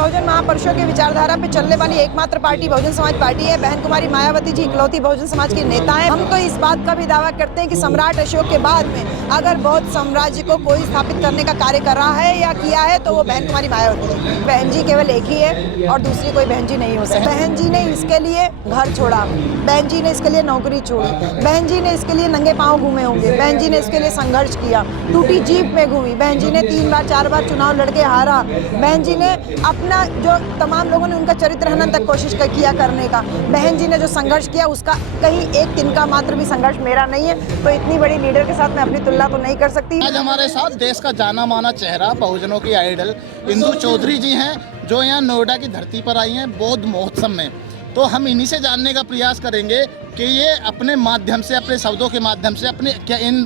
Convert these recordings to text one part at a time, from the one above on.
बहुजन महापुरुषों की विचारधारा पे चलने वाली एकमात्र पार्टी बहुजन समाज पार्टी है। बहन कुमारी मायावती जी इकलौती बहुजन समाज की नेता है। हम तो इस बात का भी दावा करते हैं कि सम्राट अशोक के बाद में अगर बौद्ध साम्राज्य को कोई स्थापित करने का कार्य कर रहा है या किया है तो वो बहन कुमारी मायावती जी। बहन जी केवल एक ही है और दूसरी कोई बहन जी नहीं हो सकती। बहन जी ने इसके लिए घर छोड़ा, बहन जी ने इसके लिए नौकरी छोड़ी, बहन जी ने इसके लिए नंगे पांव घूमे होंगे, बहन जी ने इसके लिए संघर्ष किया, टूटी जीप में घूमी, बहन जी ने 3 बार 4 बार चुनाव लड़के हारा, बहन जी ने अपना जो तमाम लोगों ने उनका चरित्र हनन तक कोशिश किया करने का, बहन जी ने जो संघर्ष किया उसका कहीं एक तिनका मात्र भी संघर्ष मेरा नहीं है। तो इतनी बड़ी लीडर के साथ मैं अपनी तुलना तो नहीं कर सकती। आज हमारे साथ देश का जाना माना चेहरा, बहुजनों की आइडल इंदु चौधरी जी हैं, जो यहाँ नोएडा की धरती पर आई हैं बौद्ध महोत्सव में। तो हम इन्हीं से जानने का प्रयास करेंगे कि ये अपने माध्यम से, अपने शब्दों के माध्यम से अपने क्या इन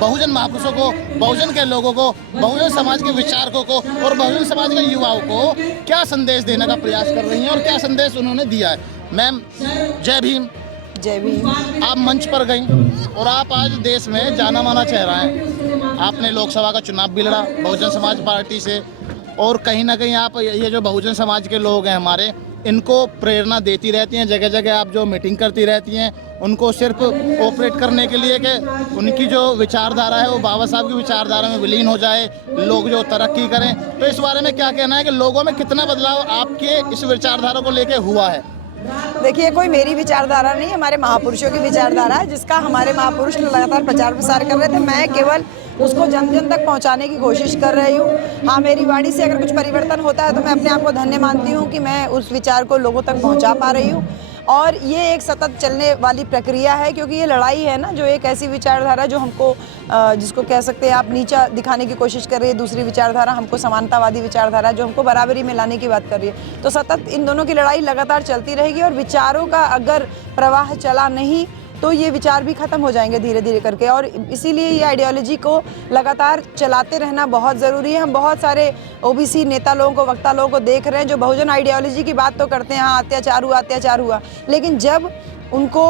बहुजन महापुरुषों को, बहुजन के लोगों को, बहुजन समाज के विचारकों को और बहुजन समाज के युवाओं को क्या संदेश देने का प्रयास कर रही हैं और क्या संदेश उन्होंने दिया है। मैम जय भीम। जय भीम। आप मंच पर गई और आप आज देश में जाना माना चेहरा हैं। आपने लोकसभा का चुनाव भी लड़ा बहुजन समाज पार्टी से, और कहीं ना कहीं आप ये जो बहुजन समाज के लोग हैं हमारे, इनको प्रेरणा देती रहती हैं। जगह जगह आप जो मीटिंग करती रहती हैं उनको सिर्फ ऑपरेट करने के लिए कि उनकी जो विचारधारा है वो बाबा साहब की विचारधारा में विलीन हो जाए, लोग जो तरक्की करें। तो इस बारे में क्या कहना है कि लोगों में कितना बदलाव आपके इस विचारधारा को लेके हुआ है? देखिए, कोई मेरी विचारधारा नहीं, हमारे महापुरुषों की विचारधारा है जिसका हमारे महापुरुष लगातार प्रचार प्रसार कर रहे थे। मैं केवल उसको जन जन तक पहुंचाने की कोशिश कर रही हूँ। हाँ, मेरी वाणी से अगर कुछ परिवर्तन होता है तो मैं अपने आप को धन्य मानती हूँ कि मैं उस विचार को लोगों तक पहुंचा पा रही हूँ। और ये एक सतत चलने वाली प्रक्रिया है, क्योंकि ये लड़ाई है ना, जो एक ऐसी विचारधारा जो हमको जिसको कह सकते हैं आप नीचा दिखाने की कोशिश कर रही है, दूसरी विचारधारा हमको समानतावादी विचारधारा जो हमको बराबरी में लाने की बात कर रही है। तो सतत इन दोनों की लड़ाई लगातार चलती रहेगी और विचारों का अगर प्रवाह चला नहीं तो ये विचार भी खत्म हो जाएंगे धीरे धीरे करके। और इसीलिए ये आइडियोलॉजी को लगातार चलाते रहना बहुत ज़रूरी है। हम बहुत सारे ओबीसी नेता लोगों को, वक्ता लोगों को देख रहे हैं जो बहुजन आइडियोलॉजी की बात तो करते हैं, हाँ अत्याचार हुआ, लेकिन जब उनको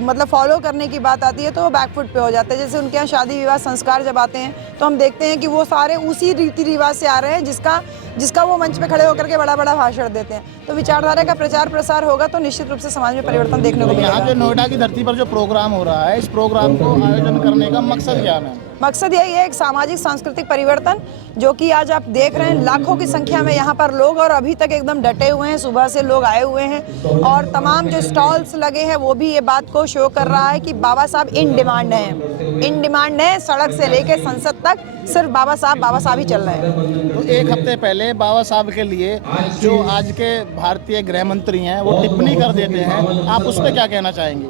मतलब फॉलो करने की बात आती है तो वो बैकफुट पे हो जाते हैं। जैसे उनके यहाँ शादी विवाह संस्कार जब आते हैं तो हम देखते हैं कि वो सारे उसी रीति रिवाज से आ रहे हैं जिसका वो मंच पे खड़े होकर के बड़ा बड़ा भाषण देते हैं। तो विचारधारा का प्रचार प्रसार होगा तो निश्चित रूप से समाज में परिवर्तन देखने को मिलेगा। यहाँ पे नोएडा की धरती पर जो प्रोग्राम हो रहा है, इस प्रोग्राम को आयोजन करने का मकसद क्या है? मकसद यही है, एक सामाजिक सांस्कृतिक परिवर्तन, जो कि आज आप देख रहे हैं लाखों की संख्या में यहाँ पर लोग और अभी तक एकदम डटे हुए हैं। सुबह से लोग आए हुए हैं और तमाम जो स्टॉल्स लगे हैं वो भी ये बात को शो कर रहा है कि बाबा साहब इन डिमांड है। सड़क से लेके संसद तक सिर्फ बाबा साहब ही चल रहे हैं। तो एक हफ्ते पहले बाबा साहब के लिए जो आज के भारतीय गृह मंत्री हैं वो टिप्पणी कर देते हैं, आप उस पर क्या कहना चाहेंगे?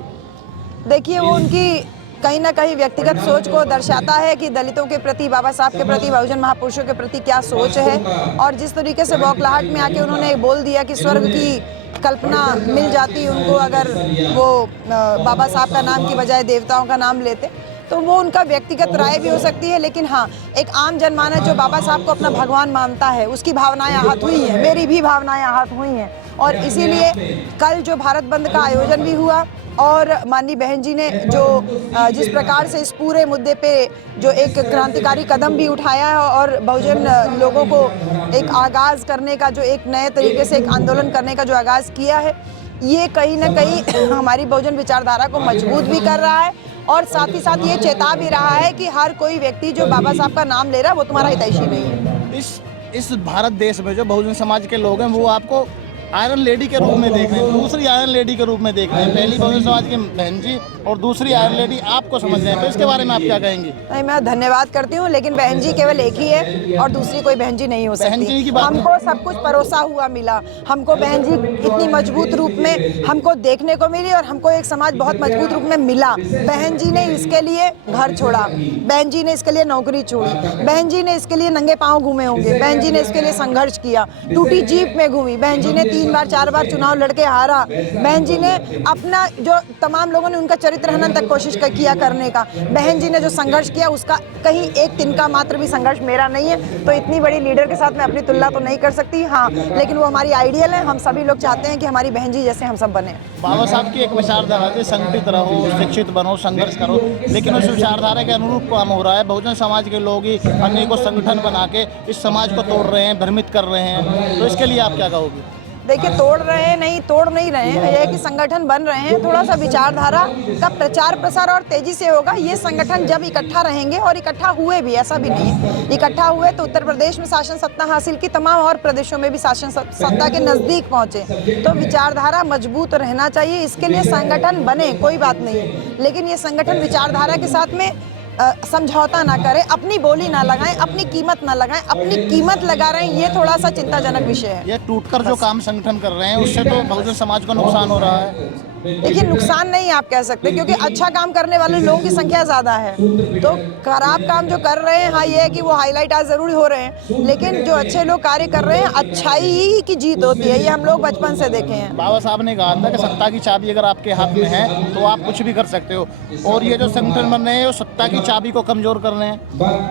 देखिए, वो उनकी कहीं ना कहीं व्यक्तिगत सोच को दर्शाता है कि दलितों के प्रति, बाबा साहब के प्रति, बहुजन महापुरुषों के प्रति क्या सोच है। और जिस तरीके से बौखलाहट में आके उन्होंने बोल दिया कि स्वर्ग की कल्पना मिल जाती उनको अगर वो बाबा साहब का नाम की बजाय देवताओं का नाम लेते, तो वो उनका व्यक्तिगत राय भी हो सकती है। लेकिन हाँ, एक आम जनमानस जो बाबा साहब को अपना भगवान मानता है उसकी भावनाएं आहत हुई हैं, मेरी भी भावनाएं आहत हुई हैं। और इसीलिए कल जो भारत बंद का आयोजन भी हुआ और माननीय बहन जी ने जो जिस प्रकार से इस पूरे मुद्दे पे जो एक क्रांतिकारी कदम भी उठाया है और बहुजन लोगों को एक आगाज़ करने का, जो एक नए तरीके से एक आंदोलन करने का जो आगाज़ किया है, ये कहीं ना कहीं हमारी बहुजन विचारधारा को मजबूत भी कर रहा है और साथ ही साथ ये चेता भी रहा है कि हर कोई व्यक्ति जो बाबा साहब का नाम ले रहा है वो तुम्हारा हितैषी नहीं है। इस भारत देश में जो बहुजन समाज के लोग हैं वो आपको आयरन लेडी के रूप में देख रहे हैं, दूसरी आयरन लेडी के रूप में देख रहे हैं। पहली बहुजन समाज की बहन जी और दूसरी आयरन लेडी आपको समझ रहे हैं, तो इसके बारे में आप क्या कहेंगे? नहीं, मैं धन्यवाद करती हूँ, लेकिन बहन जी केवल एक ही है और दूसरी कोई बहन जी नहीं हो सकती। हमको सब कुछ परोसा हुआ मिला, हमको बहन जी इतनी मजबूत रूप में हमको देखने को मिली और हमको एक समाज बहुत मजबूत रूप में मिला। बहन जी ने इसके लिए घर छोड़ा, बहन जी ने इसके लिए नौकरी छोड़ी, बहन जी ने इसके लिए नंगे पाँव घूमे होंगे, बहन जी ने इसके लिए संघर्ष किया, टूटी जीप में घूमी, बहन जी ने 3 बार 4 बार चुनाव लड़के हारा। बहन जी ने अपना जो तमाम लोगों ने उनका चरित्र हनन तक कोशिश किया करने का, बहन जी ने जो संघर्ष किया उसका कहीं एक तिनका मात्र भी संघर्ष मेरा नहीं है। तो इतनी बड़ी लीडर के साथ मैं अपनी तुलना तो नहीं कर सकती, हाँ, लेकिन वो हमारी आइडियल है। हम सभी लोग चाहते हैं कि हमारी बहन जी जैसे हम सब बने। बाबा साहब की एक विचारधारा थी, संगठित रहो, शिक्षित बनो, संघर्ष करो, लेकिन उस विचारधारा के अनुरूप काम हो रहा है। बहुजन समाज के लोग ही अनेकों संगठन बना के इस समाज को तोड़ रहे हैं, भ्रमित कर रहे हैं, तो इसके लिए आप क्या कहोगे? देखिए, तोड़ रहे हैं नहीं, तोड़ नहीं रहे हैं, यह है कि संगठन बन रहे हैं। थोड़ा सा विचारधारा का प्रचार प्रसार और तेजी से होगा। ये संगठन जब इकट्ठा रहेंगे, और इकट्ठा हुए भी, ऐसा भी नहीं है, इकट्ठा हुए तो उत्तर प्रदेश में शासन सत्ता हासिल की, तमाम और प्रदेशों में भी शासन सत्ता के नजदीक पहुंचे। तो विचारधारा मजबूत रहना चाहिए, इसके लिए संगठन बने, कोई बात नहीं है, लेकिन ये संगठन विचारधारा के साथ में समझौता ना करें, अपनी बोली ना लगाएं, अपनी कीमत ना लगाएं। अपनी कीमत लगा रहे हैं, ये थोड़ा सा चिंताजनक विषय है। ये टूटकर जो काम संगठन कर रहे हैं उससे तो बहुजन समाज को नुकसान हो रहा है। देखिए, नुकसान नहीं आप कह सकते, क्योंकि अच्छा काम करने वाले लोगों की संख्या ज़्यादा है। तो खराब काम जो कर रहे हैं, हाँ, ये है कि वो हाईलाइट आज ज़रूर हो रहे हैं, लेकिन जो अच्छे लोग कार्य कर रहे हैं, अच्छाई की जीत होती है, ये हम लोग बचपन से देखे हैं। बाबा साहब ने कहा था कि सत्ता की चाबी अगर आपके हाथ में है तो आप कुछ भी कर सकते हो, और ये जो संगठन बन रहे हैं वो सत्ता की चाबी को कमजोर कर रहे हैं।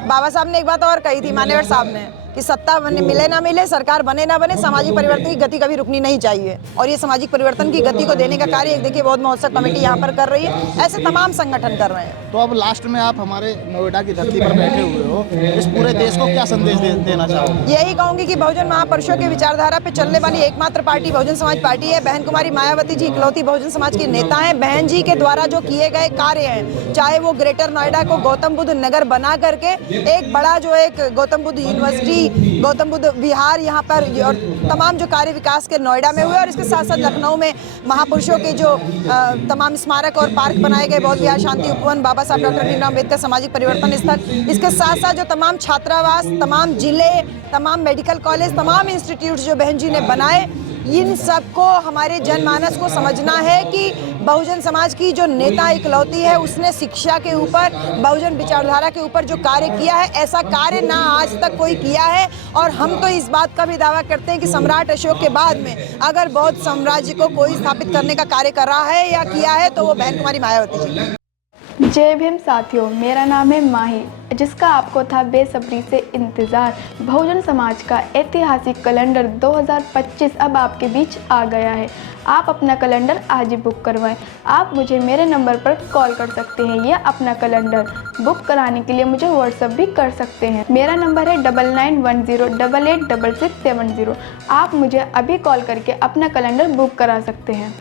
बाबा साहब ने एक बात और कही थी, मान्यवर साहब ने, कि सत्ता मिले ना मिले, सरकार बने ना बने, सामाजिक परिवर्तन की गति कभी रुकनी नहीं चाहिए। और ये सामाजिक परिवर्तन की गति को देने का कार्य देखिए बहुत महोत्सव कमेटी यहाँ पर कर रही है, ऐसे तमाम संगठन कर रहे हैं। तो अब लास्ट में आप हमारे नोएडा की धरती पर बैठे हुए हो, इस पूरे देश को क्या संदेश देना चाहोगे? यही कहूंगी कि बहुजन महापुरुषों के विचारधारा पे चलने वाली एकमात्र पार्टी बहुजन समाज पार्टी है। बहन कुमारी मायावती जी इकलौती बहुजन समाज की नेता हैं। बहन जी के द्वारा जो किए गए कार्य हैं, चाहे वो ग्रेटर नोएडा को गौतम बुद्ध नगर बना करके एक बड़ा जो एक गौतम बुद्ध यूनिवर्सिटी, गौतम बुद्ध विहार यहाँ पर, और तमाम जो कार्य विकास के नोएडा में हुए, और इसके साथ साथ लखनऊ में महापुरुषों के जो तमाम स्मारक और पार्क बनाए गए, बौद्ध विहार, शांति उपवन, बाबा साहब डॉक्टर भीमराव अम्बेडकर सामाजिक परिवर्तन स्थल, इसके साथ साथ जो तमाम छात्रावास, तमाम जिले, तमाम मेडिकल कॉलेज, तमाम इंस्टीट्यूट जो बहन जी ने बनाए, इन सबको हमारे जनमानस को समझना है कि बहुजन समाज की जो नेता इकलौती है, उसने शिक्षा के ऊपर, बहुजन विचारधारा के ऊपर जो कार्य किया है, ऐसा कार्य ना आज तक कोई किया है। और हम तो इस बात का भी दावा करते हैं कि सम्राट अशोक के बाद में अगर बौद्ध साम्राज्य को कोई स्थापित करने का कार्य कर रहा है या किया है तो वो बहन कुमारी मायावती जी। जय भीम साथियों, मेरा नाम है माही, जिसका आपको था बेसब्री से इंतज़ार। बहुजन समाज का ऐतिहासिक कैलेंडर 2025 अब आपके बीच आ गया है। आप अपना कैलेंडर आज ही बुक करवाएं। आप मुझे मेरे नंबर पर कॉल कर सकते हैं या अपना कैलेंडर बुक कराने के लिए मुझे व्हाट्सएप भी कर सकते हैं। मेरा नंबर है 9910886670। आप मुझे अभी कॉल करके अपना कैलेंडर बुक करा सकते हैं।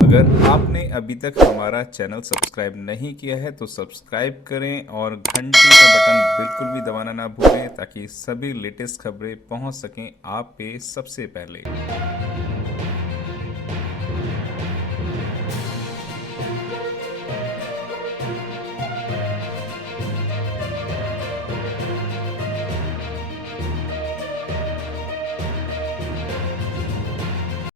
अगर आपने अभी तक हमारा चैनल सब्सक्राइब नहीं किया है तो सब्सक्राइब करें और घंटी का बटन बिल्कुल भी दबाना ना भूलें, ताकि सभी लेटेस्ट खबरें पहुंच सकें आप पे सबसे पहले।